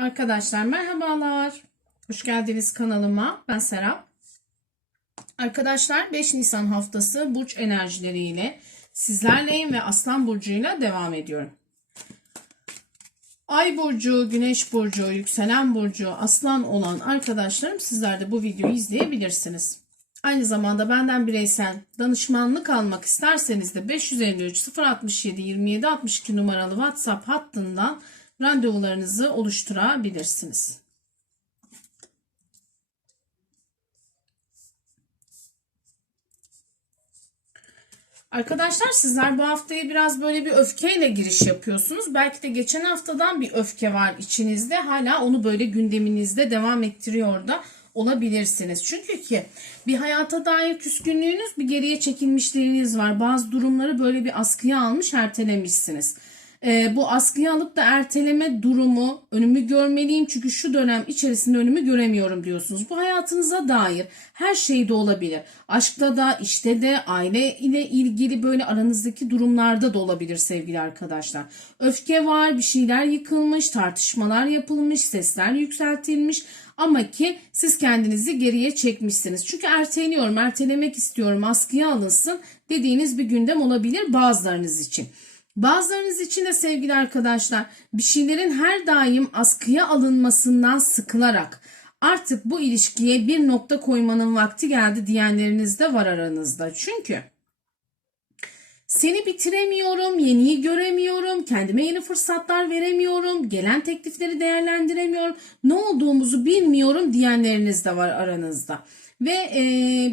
Arkadaşlar merhabalar. Hoş geldiniz kanalıma. Ben Serap. Arkadaşlar 5 Nisan haftası burç enerjileriyle sizlerleyim ve Aslan burcuyla devam ediyorum. Ay burcu, Güneş burcu, yükselen burcu, Aslan olan arkadaşlarım sizler de bu videoyu izleyebilirsiniz. Aynı zamanda benden bireysel danışmanlık almak isterseniz de 553 067 27 62 numaralı WhatsApp hattından randevularınızı oluşturabilirsiniz. Arkadaşlar sizler bu haftaya biraz böyle bir öfkeyle giriş yapıyorsunuz. Belki de geçen haftadan bir öfke var içinizde. Hala onu böyle gündeminizde devam ettiriyor da olabilirsiniz. Çünkü ki bir hayata dair küskünlüğünüz, bir geriye çekilmişliğiniz var. Bazı durumları böyle bir askıya almış, ertelemişsiniz. Ee, bu askıya alıp da erteleme durumu önümü görmeliyim çünkü şu dönem içerisinde önümü göremiyorum diyorsunuz. Bu hayatınıza dair her şeyde olabilir. Aşkta da, işte de, aile ile ilgili böyle aranızdaki durumlarda da olabilir sevgili arkadaşlar. Öfke var, bir şeyler yıkılmış, tartışmalar yapılmış, sesler yükseltilmiş. Ama ki siz kendinizi geriye çekmişsiniz. Çünkü erteliyorum, ertelemek istiyorum, askıya alınsın dediğiniz bir gündem olabilir bazılarınız için. Bazılarınız için de sevgili arkadaşlar bir şeylerin her daim askıya alınmasından sıkılarak artık bu ilişkiye bir nokta koymanın vakti geldi diyenleriniz de var aranızda. Çünkü seni bitiremiyorum, yeniyi göremiyorum, kendime yeni fırsatlar veremiyorum, gelen teklifleri değerlendiremiyorum, ne olduğumuzu bilmiyorum diyenleriniz de var aranızda. Ve e,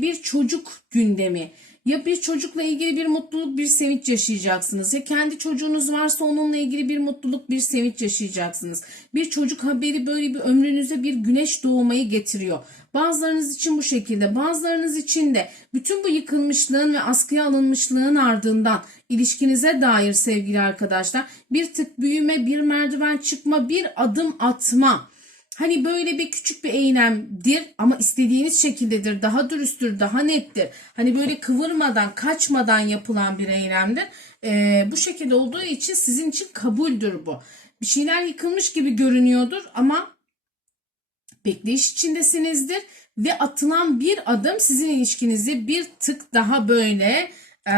bir çocuk gündemi, ya bir çocukla ilgili bir mutluluk, bir sevinç yaşayacaksınız. Ya kendi çocuğunuz varsa onunla ilgili bir mutluluk, bir sevinç yaşayacaksınız. Bir çocuk haberi böyle bir ömrünüze bir güneş doğmayı getiriyor. Bazılarınız için bu şekilde, bazılarınız için de bütün bu yıkılmışlığın ve askıya alınmışlığın ardından ilişkinize dair sevgili arkadaşlar bir tık büyüme, bir merdiven çıkma, bir adım atma. Hani böyle bir küçük bir eylemdir ama istediğiniz şekildedir. Daha dürüsttür, daha nettir. Hani böyle kıvırmadan, kaçmadan yapılan bir eylemdir. Ee, bu şekilde olduğu için sizin için kabuldür bu. Bir şeyler yıkılmış gibi görünüyordur ama bekleyiş içindesinizdir. Ve atılan bir adım sizin ilişkinizi bir tık daha böyle e,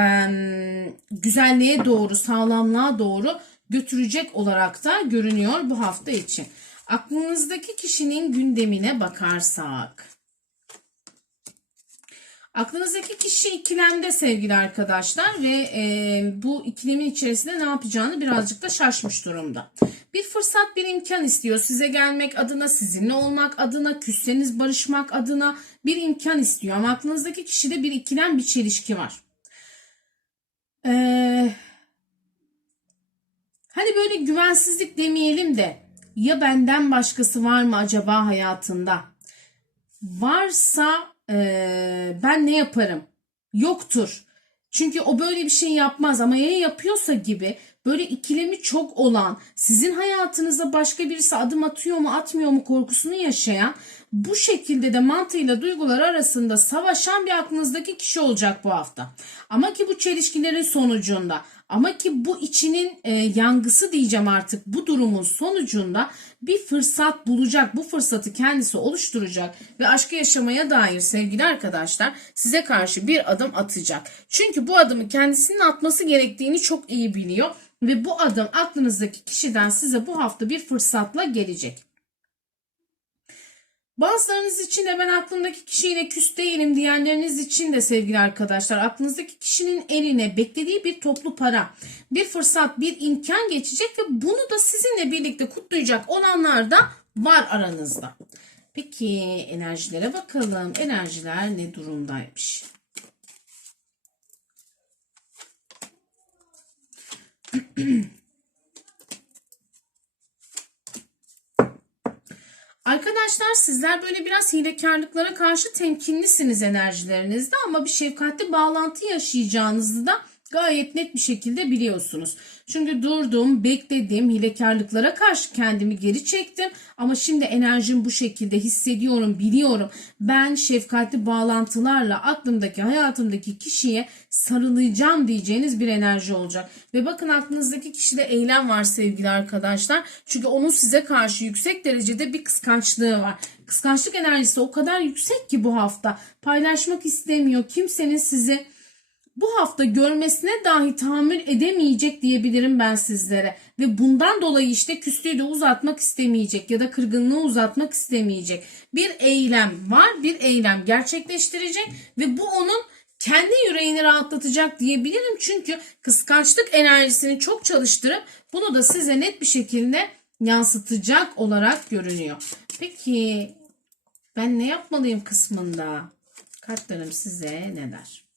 güzelliğe doğru, sağlamlığa doğru götürecek olarak da görünüyor bu hafta için. Aklınızdaki kişinin gündemine bakarsak. Aklınızdaki kişi ikilemde sevgili arkadaşlar ve e, bu ikilemin içerisinde ne yapacağını birazcık da şaşmış durumda. Bir fırsat bir imkan istiyor size gelmek adına sizinle olmak adına küsseniz barışmak adına bir imkan istiyor ama aklınızdaki kişide bir ikilem bir çelişki var. Ee, hani böyle güvensizlik demeyelim de ya benden başkası var mı acaba hayatında? Varsa e, ben ne yaparım? Yoktur. Çünkü o böyle bir şey yapmaz ama ya yapıyorsa gibi böyle ikilemi çok olan, sizin hayatınıza başka birisi adım atıyor mu atmıyor mu korkusunu yaşayan, bu şekilde de mantığıyla duygular arasında savaşan bir aklınızdaki kişi olacak bu hafta. Ama ki bu çelişkilerin sonucunda ama ki bu içinin e, yangısı diyeceğim artık bu durumun sonucunda bir fırsat bulacak. Bu fırsatı kendisi oluşturacak ve aşkı yaşamaya dair sevgili arkadaşlar size karşı bir adım atacak. Çünkü bu adımı kendisinin atması gerektiğini çok iyi biliyor ve bu adım aklınızdaki kişiden size bu hafta bir fırsatla gelecek. Bazılarınız için de ben aklımdaki kişiyle küs değilim diyenleriniz için de sevgili arkadaşlar aklınızdaki kişinin eline beklediği bir toplu para, bir fırsat, bir imkan geçecek ve bunu da sizinle birlikte kutlayacak olanlar da var aranızda. Peki enerjilere bakalım. Enerjiler ne durumdaymış? Arkadaşlar sizler böyle biraz hilekarlıklara karşı temkinlisiniz enerjilerinizde ama bir şefkatli bağlantı yaşayacağınızı da Gayet net bir şekilde biliyorsunuz. Çünkü durdum, bekledim, hilekarlıklara karşı kendimi geri çektim. Ama şimdi enerjim bu şekilde hissediyorum, biliyorum. Ben şefkatli bağlantılarla aklımdaki, hayatımdaki kişiye sarılacağım diyeceğiniz bir enerji olacak. Ve bakın aklınızdaki kişide eylem var sevgili arkadaşlar. Çünkü onun size karşı yüksek derecede bir kıskançlığı var. Kıskançlık enerjisi o kadar yüksek ki bu hafta. Paylaşmak istemiyor. Kimsenin sizi bu hafta görmesine dahi tahammül edemeyecek diyebilirim ben sizlere. Ve bundan dolayı işte küslüğü de uzatmak istemeyecek ya da kırgınlığı uzatmak istemeyecek. Bir eylem var, bir eylem gerçekleştirecek ve bu onun kendi yüreğini rahatlatacak diyebilirim. Çünkü kıskançlık enerjisini çok çalıştırıp bunu da size net bir şekilde yansıtacak olarak görünüyor. Peki ben ne yapmalıyım kısmında? Kartlarım size ne der?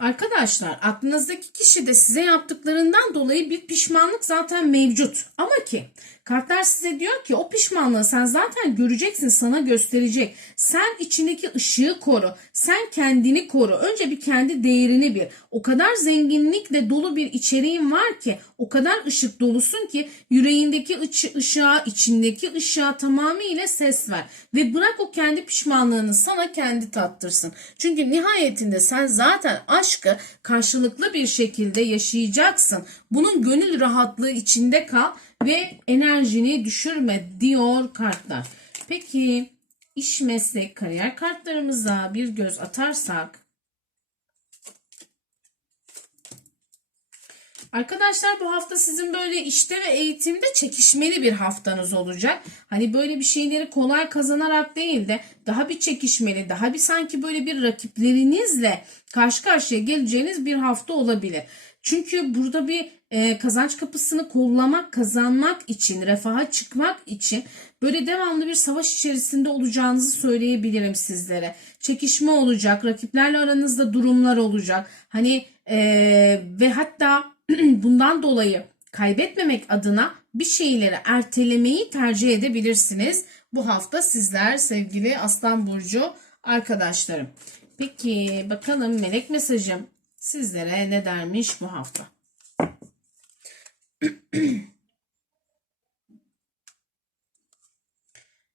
Arkadaşlar aklınızdaki kişi de size yaptıklarından dolayı bir pişmanlık zaten mevcut. Ama ki kartlar size diyor ki o pişmanlığı sen zaten göreceksin sana gösterecek. Sen içindeki ışığı koru. Sen kendini koru. Önce bir kendi değerini bil. O kadar zenginlikle dolu bir içeriğin var ki o kadar ışık dolusun ki yüreğindeki ışı, ışığa içindeki ışığa tamamıyla ses ver. Ve bırak o kendi pişmanlığını sana kendi tattırsın. Çünkü nihayetinde sen zaten aşkı karşılıklı bir şekilde yaşayacaksın. Bunun gönül rahatlığı içinde kal ve enerjini düşürme diyor kartlar. Peki iş meslek kariyer kartlarımıza bir göz atarsak Arkadaşlar bu hafta sizin böyle işte ve eğitimde çekişmeli bir haftanız olacak. Hani böyle bir şeyleri kolay kazanarak değil de daha bir çekişmeli, daha bir sanki böyle bir rakiplerinizle karşı karşıya geleceğiniz bir hafta olabilir. Çünkü burada bir e, kazanç kapısını kollamak, kazanmak için, refaha çıkmak için böyle devamlı bir savaş içerisinde olacağınızı söyleyebilirim sizlere. Çekişme olacak, rakiplerle aranızda durumlar olacak. Hani e, ve hatta bundan dolayı kaybetmemek adına bir şeyleri ertelemeyi tercih edebilirsiniz. Bu hafta sizler sevgili Aslan Burcu arkadaşlarım. Peki bakalım melek mesajım sizlere ne dermiş bu hafta?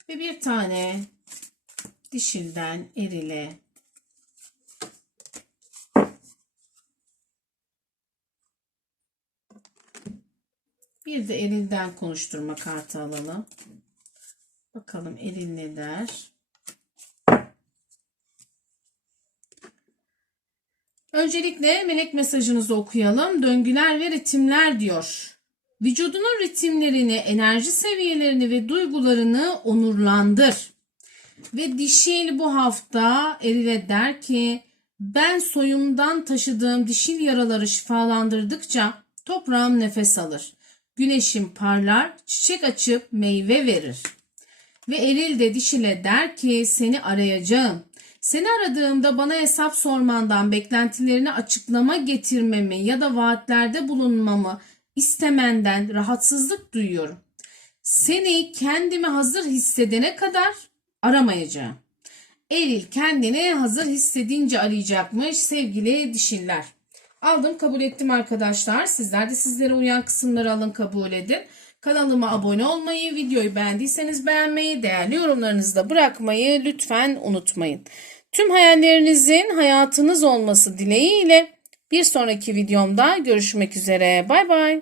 Ve bir tane dişilden erile Bir de elinden konuşturma kartı alalım. Bakalım elin ne der? Öncelikle melek mesajınızı okuyalım. Döngüler ve ritimler diyor. Vücudunun ritimlerini, enerji seviyelerini ve duygularını onurlandır. Ve dişil bu hafta erile der ki ben soyumdan taşıdığım dişil yaraları şifalandırdıkça toprağım nefes alır. Güneşim parlar, çiçek açıp meyve verir. Ve eril de dişile der ki seni arayacağım. Seni aradığımda bana hesap sormandan beklentilerini açıklama getirmemi ya da vaatlerde bulunmamı istemenden rahatsızlık duyuyorum. Seni kendimi hazır hissedene kadar aramayacağım. Eril kendini hazır hissedince arayacakmış sevgili dişiller. Aldım kabul ettim arkadaşlar. Sizler de sizlere uyan kısımları alın kabul edin. Kanalıma abone olmayı, videoyu beğendiyseniz beğenmeyi, değerli yorumlarınızı da bırakmayı lütfen unutmayın. Tüm hayallerinizin hayatınız olması dileğiyle bir sonraki videomda görüşmek üzere. Bay bay.